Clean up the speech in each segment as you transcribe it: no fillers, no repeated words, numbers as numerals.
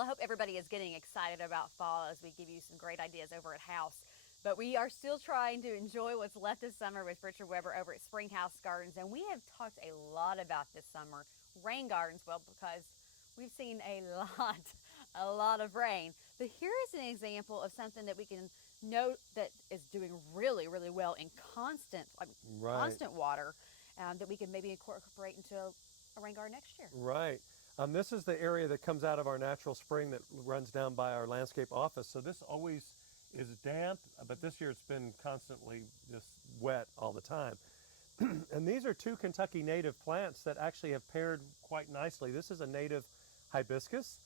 Well, I hope everybody is getting excited about fall as we give you some great ideas over at House. But we are still trying to enjoy what's left of summer with Richard Weber over at Springhouse Gardens. And we have talked a lot about this summer rain gardens, well, because we've seen a lot of rain. But here is an example of something that we can note that is doing really, really well in constant water that we can maybe incorporate into a rain garden next year. Right. This is the area that comes out of our natural spring that runs down by our landscape office. So this always is damp, but this year it's been constantly just wet all the time. And these are two Kentucky native plants that actually have paired quite nicely. This is a native hibiscus.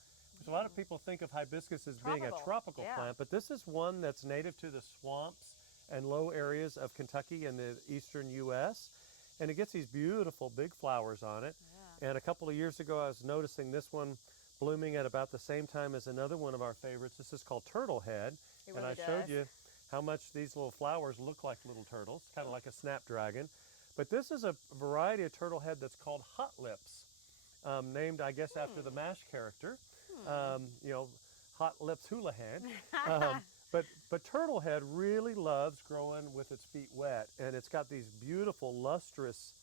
A lot of people think of hibiscus as being a tropical plant, but this is one that's native to the swamps and low areas of Kentucky and the eastern U.S. And it gets these beautiful big flowers on it. Yeah. And a couple of years ago, I was noticing this one blooming at about the same time as another one of our favorites. This is called Turtlehead. Really and I showed you how much these little flowers look like little turtles, kind of like a snapdragon. But this is a variety of turtlehead that's called Hot Lips, named, I guess, after the MASH character. Hot Lips Houlihan. But turtlehead really loves growing with its feet wet, and it's got these beautiful, lustrous,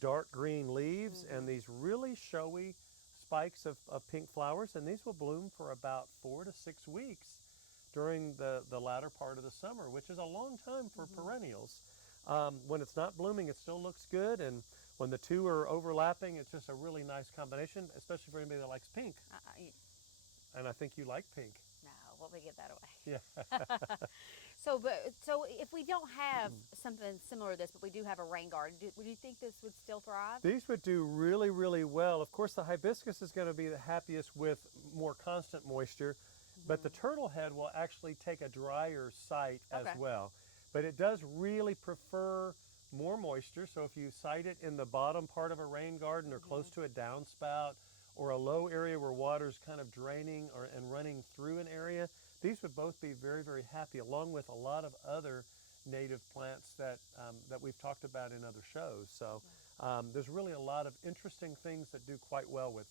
dark green leaves and these really showy spikes of pink flowers, and these will bloom for about 4 to 6 weeks during the latter part of the summer, which is a long time for perennials. When it's not blooming, it still looks good, and when the two are overlapping, it's just a really nice combination, especially for anybody that likes pink. And I think you like pink. No, we'll get that away. Yeah. So if we don't have something similar to this, but we do have a rain garden, would you think this would still thrive? These would do really, really well. Of course, the hibiscus is going to be the happiest with more constant moisture, but the turtlehead will actually take a drier site as well. But it does really prefer more moisture, so if you site it in the bottom part of a rain garden or close to a downspout or a low area where water's kind of draining and running through an area, these would both be very, very happy, along with a lot of other native plants that we've talked about in other shows. So there's really a lot of interesting things that do quite well with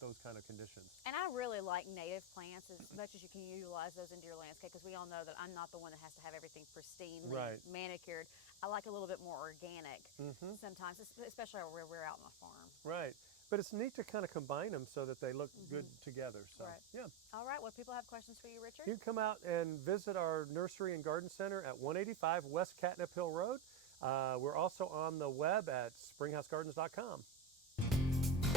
those kind of conditions. And I really like native plants as much as you can utilize those into your landscape, because we all know that I'm not the one that has to have everything pristinely manicured. I like a little bit more organic sometimes, especially where we're out on the farm. Right. But it's neat to kind of combine them so that they look good together. So, yeah. All right. Well, people have questions for you, Richard? You can come out and visit our nursery and garden center at 185 West Catnip Hill Road. We're also on the web at springhousegardens.com.